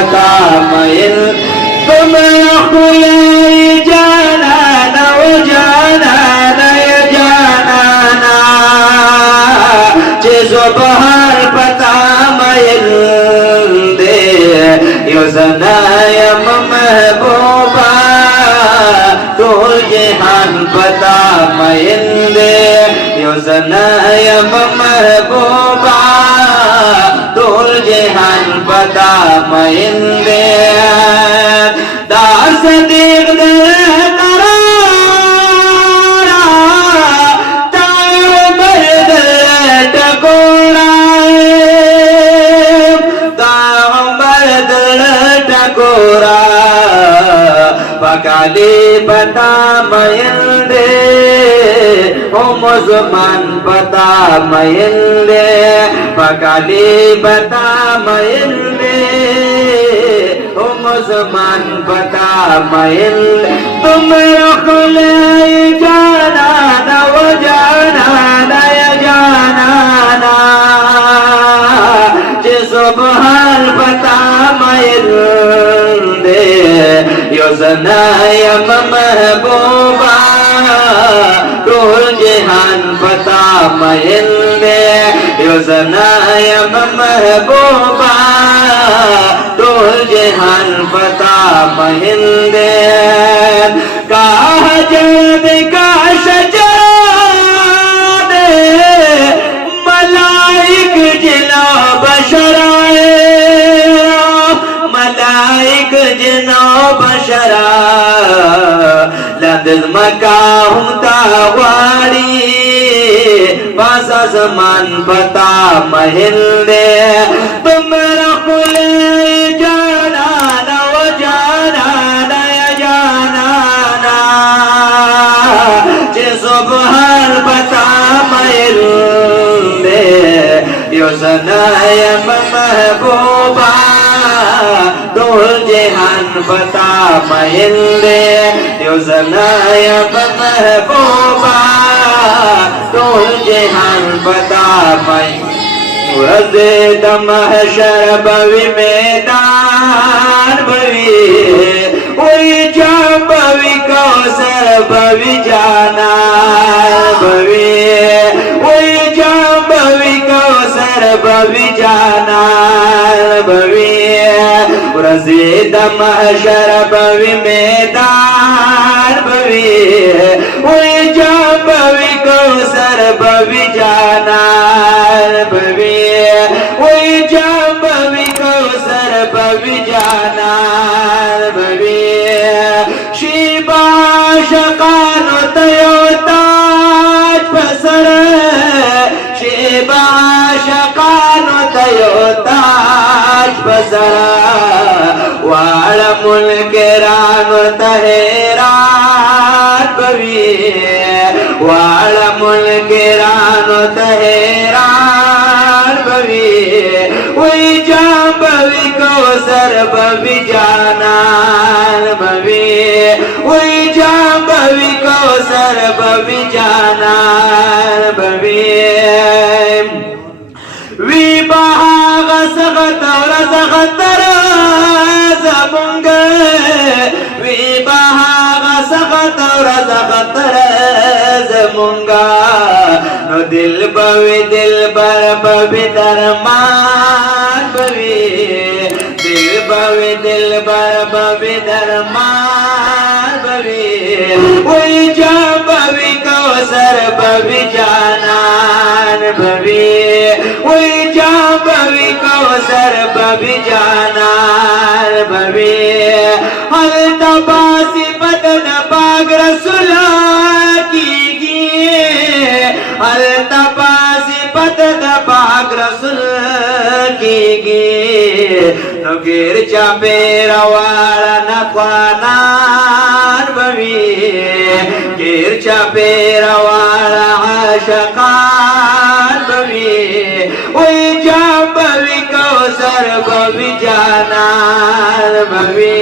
पता मैल तुम खुले जाना न वो जाना नय जाना ना चेजो बहार पता मैल दे योजनायम महबूबा तो जहान पता मैल दे योजनायम महबूबा तोल जहान पता मैल दे दास देख दे तारा तामर टकोरा तामर टकोरा पकाली पता मैल दे ओ मुसलमान पता मैल दे पकाली पता मैल दे ओ मुसलमान पता मैल तुम खुले जाना न वो जाना नय जाना ना जिसो बहार पता मैल दे योजनायम महबूबा तोल जहान पता मैल दे योजनायम महबूबा तोल जहान पता मैल दे कहा जब का सजाद मलाइक जिला बशराए मलाइक जिना बशरा लदल मकाहूं तावारी पासा समान पता मैल दे तुम खुले जाना न वो जाना नय जाना ना जिसो बहार पता मैल दे योजनायम महबूबा तोल जहान पता मैल दे योजनायम महबूबा तोल जहान पता मैल रज़े दमहशर बवी मैदान बवी वही जा बवी कौसर बवी जाना बवी वही जा बवी कौसर बवी जाना बवी रज़े दमहशर बवी मैदान बवी वही जा बवी कौसर बवी जाना बवी वही जा बवी कौसर बवी जाना बवी शिबा शकानो तयो ताज पसर शिबा शकानो तयो ताज पसर वाल मुल्के रानो तहेरान बवी वाल मुल्के रानो तहेरान बवी वही जा बवी कौसर बवी जाना बवी वही जा बवी कौसर बवी जाना बवी विवाह सगतर सगतर जमुंग विवाह सगतर सगतर जमुंगा नो दिल बर बवी दरमान बवी दिल बर बवी दरमान बवी वही जा बवी कौसर बवी जानान बवी वही जा बवी कौसर बवी जानान बवी हल तबासी बदन पाग रसूला की हल तबासी बदन पाग रसूल की नुगिर चापे रवाला नफानान बवी गिर चापे रवाला आशकान बवी वही जा बवी कौसर बवी जानान बवी